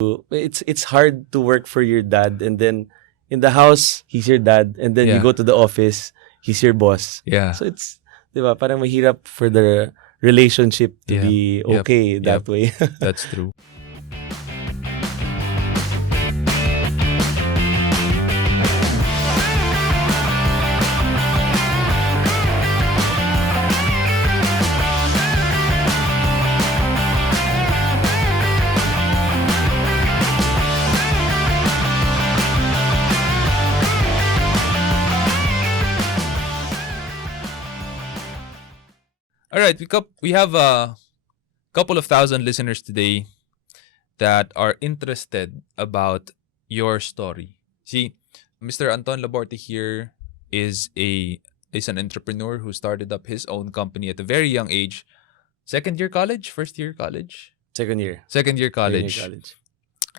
it's hard to work for your dad, and then in the house he's your dad, and then you Yeah. go to the office, he's your boss. Yeah. So it's, 'di ba, parang mahirap for the relationship to Yeah. be Yep. okay that way. That's true. All right, we have a couple of thousand listeners today that are interested about your story. See, Mr. Anton Laborte here is an entrepreneur who started up his own company at a very young age. Second year college, first year college, Second year. second year Second year college. college.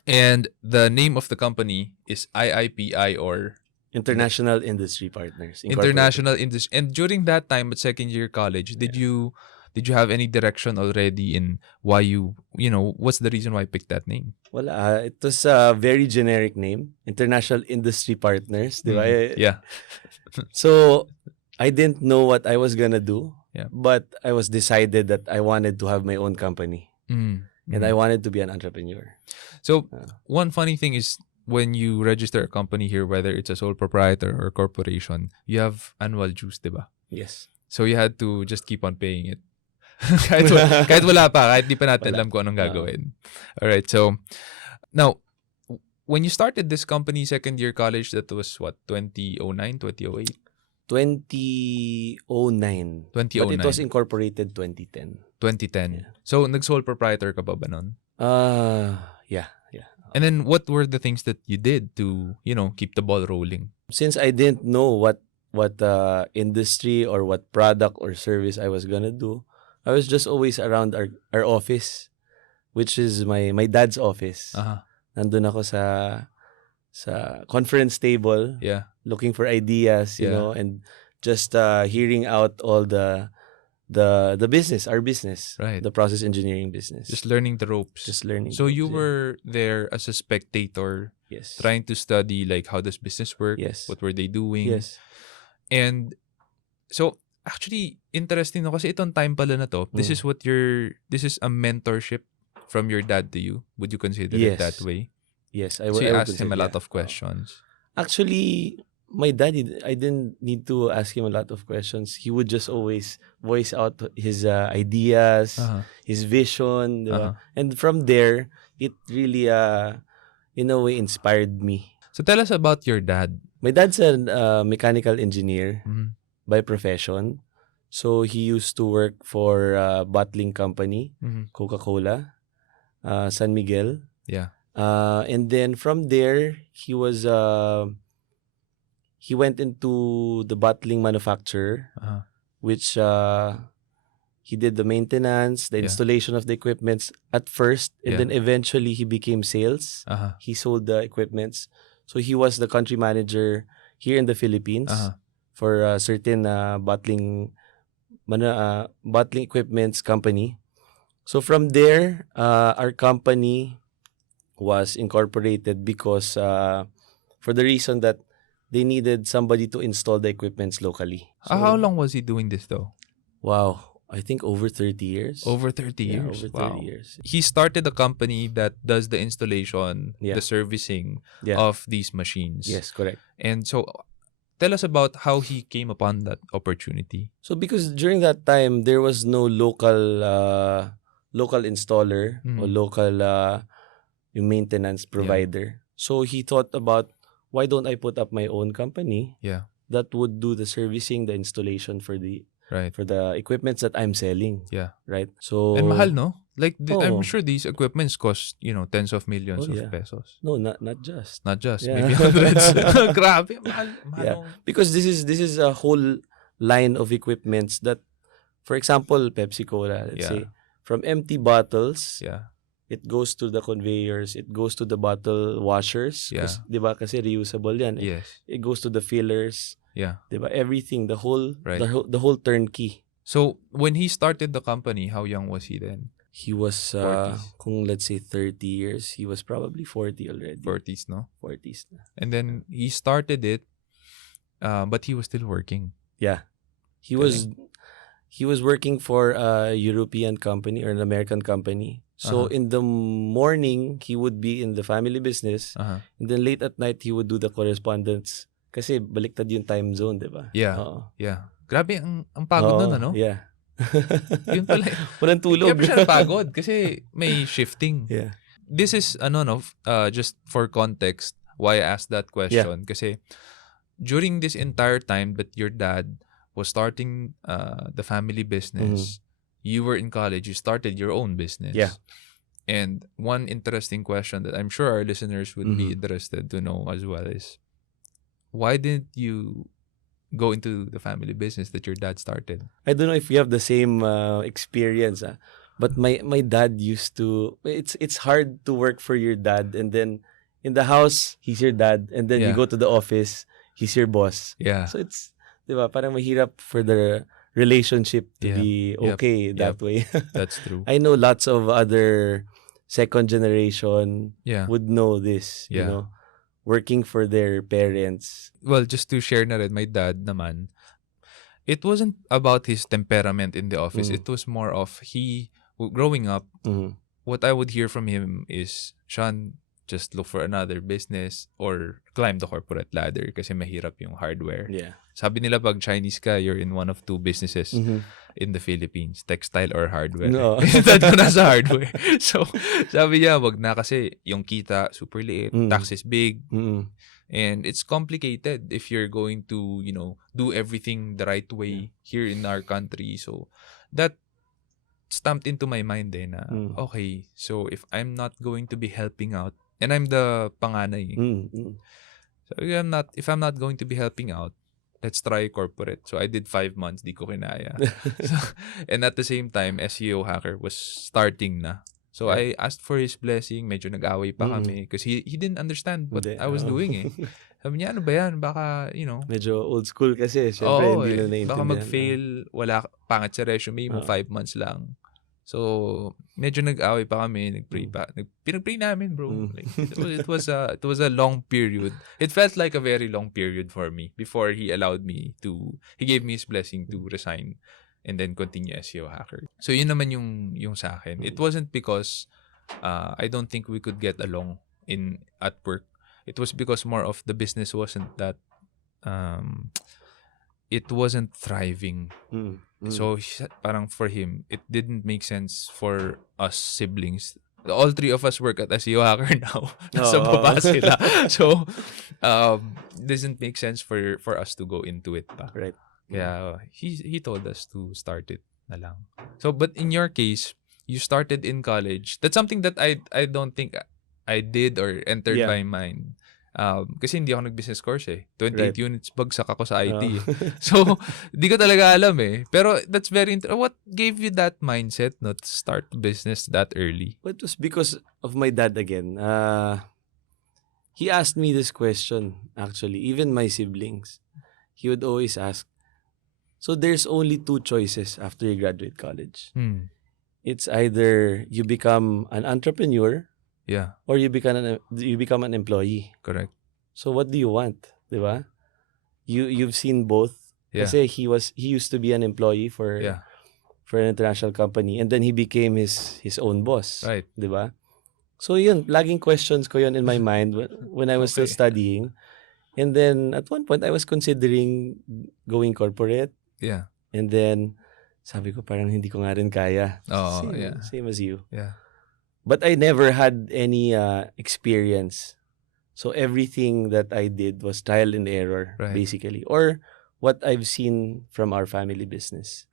And the name of the company is IIPI, or International Industry Partners. Incorporated. International Industry. And during that time at second year college, did you have any direction already in why what's the reason why you picked that name? Well, it was a very generic name, International Industry Partners, di ba? Yeah. So I didn't know what I was gonna do, Yeah. but I was decided that I wanted to have my own company, and I wanted to be an entrepreneur. So one funny thing is, when you register a company here, whether it's a sole proprietor or corporation, you have annual dues, diba? Yes. So you had to just keep on paying it. kahit wala pa, kahit di pa natin alam kung anong gagawin. Alright, so now, when you started this company, second year college, that was what, 2009, 2008? 2009. 2009. But it was incorporated 2010. 2010. Yeah. So, nag-sole proprietor ka ba nun? Yeah. And then, what were the things that you did to, keep the ball rolling? Since I didn't know what industry or what product or service I was gonna do, I was just always around our office, which is my dad's office. Nandun ako sa conference table, Yeah. looking for ideas, you know, and just hearing out all the business, our business, Right. the process engineering business. Just learning the ropes. Just learning. So you ropes, were there as a spectator, yes, trying to study like how does business work, yes, what were they doing, yes, and so actually interesting no kasi itong time pala na to. This is a mentorship from your dad to you. Would you consider it that way? yes. So you asked him a lot of questions. Actually, my dad, I didn't need to ask him a lot of questions. He would just always voice out his ideas, his vision, diba? And from there, it really, in a way, inspired me. So tell us about your dad. My dad's a mechanical engineer by profession. So he used to work for a bottling company, Coca-Cola, San Miguel. Yeah. And then from there, he went into the bottling manufacturer, which he did the maintenance, the installation of the equipments at first, and then eventually he became sales. He sold the equipments. So he was the country manager here in the Philippines for a certain bottling equipments company. So from there, our company was incorporated because for the reason that they needed somebody to install the equipments locally. So, how long was he doing this though? Wow. I think over 30 years. Over 30 years. Over 30 years. He started a company that does the installation, the servicing of these machines. Yes, correct. And so tell us about how he came upon that opportunity. So because during that time, there was no local installer or local maintenance provider. So he thought about, why don't I put up my own company that would do the servicing, the installation for the equipments that I'm selling. Yeah. Right? So and mahal, no? Like I'm sure these equipments cost, tens of millions of pesos. No, not just. Not just, maybe hundreds. Grabe, mahal. Yeah. Because this is a whole line of equipments that, for example, Pepsi Cola, let's say, from empty bottles, it goes to the conveyors, it goes to the bottle washers. Diba kasi reusable yan. Yes. It goes to the fillers. Yeah. Diba? Everything, the whole turnkey. So when he started the company, how young was he then? He was, 40s. kung let's say 30 years, he was probably 40 already. 40s, no? 40s na. And then he started it, but he was still working. Yeah. He was working for a European company or an American company. So in the morning, he would be in the family business. And then late at night, he would do the correspondence. Kasi baliktad yung time zone, di ba? Yeah. Oo. Yeah. Grabe, ang pagod nun, ano? Yeah. Yun pala. Walang tulog. Kaya pa siya napagod kasi may shifting. Yeah. This is, just for context, why I asked that question. Kasi during this entire time that your dad was starting the family business, you were in college, you started your own business. Yeah. And one interesting question that I'm sure our listeners would be interested to know as well is, why didn't you go into the family business that your dad started? I don't know if you have the same experience, but my dad used to. It's hard to work for your dad, and then in the house he's your dad, and then you go to the office, he's your boss. Yeah. So it's, di ba, parang mahirap for the relationship to be okay that way. That's true. I know lots of other second generation would know this. You Yeah. know, working for their parents. Well, just to share na rin, my dad naman, it wasn't about his temperament in the office. It was more of growing up, what I would hear from him is, Sean, just look for another business or climb the corporate ladder kasi mahirap yung hardware. Yeah. Sabi nila pag Chinese ka, you're in one of two businesses in the Philippines, textile or hardware. No. Dad ko nasa hardware. So, sabi niya, wag na kasi yung kita super liit, taxes big, and it's complicated if you're going to, do everything the right way here in our country. So, that stamped into my mind na, okay, so if I'm not going to be helping out, and I'm the panganay. So if I'm not going to be helping out, let's try corporate. So I did 5 months, di ko kinaya. And at the same time, SEO Hacker was starting na. So I asked for his blessing. Medyo nag-away pa kami because he didn't understand what I was doing. Sabi niya, ano ba yan? Baka, Medyo old school kasi. Siyempre, hindi na naiintindihan. Baka mag-fail, wala, pangit sa resume mo, 5 months lang. So, medyo nag-away pa kami, nag-pray pa. Pinag-pray namin, bro. Like, it was a long period. It felt like a very long period for me before he gave me his blessing to resign and then continue SEO Hacker. So, yun naman yung sa akin. It wasn't because I don't think we could get along at work. It was because more of the business wasn't that it wasn't thriving. So, parang for him, it didn't make sense for us siblings. All three of us work at SEO Hacker now. Nasa baba sila. So, doesn't make sense for us to go into it pa. Right. Kaya, he told us to start it na lang. So, but in your case, you started in college. That's something that I don't think I did or entered my mind. Kasi hindi ako nag-business course 28 units bagsak ako sa IT. So, di ko talaga alam Pero that's very what gave you that mindset not to start business that early? But it was because of my dad again. He asked me this question, actually. Even my siblings. He would always ask, so there's only 2 choices after you graduate college. It's either you become an entrepreneur or you become an employee. Correct. So what do you want, di ba? You've seen both. Kasi he used to be an employee for an international company and then he became his own boss. Right. Di ba? So yun, laging questions ko yun in my mind when I was still studying. And then at one point I was considering going corporate. Yeah. And then sabi ko parang hindi ko nga rin kaya. Oh, Same as you. Yeah. But I never had any experience. So everything that I did was trial and error, basically. Or what I've seen from our family business.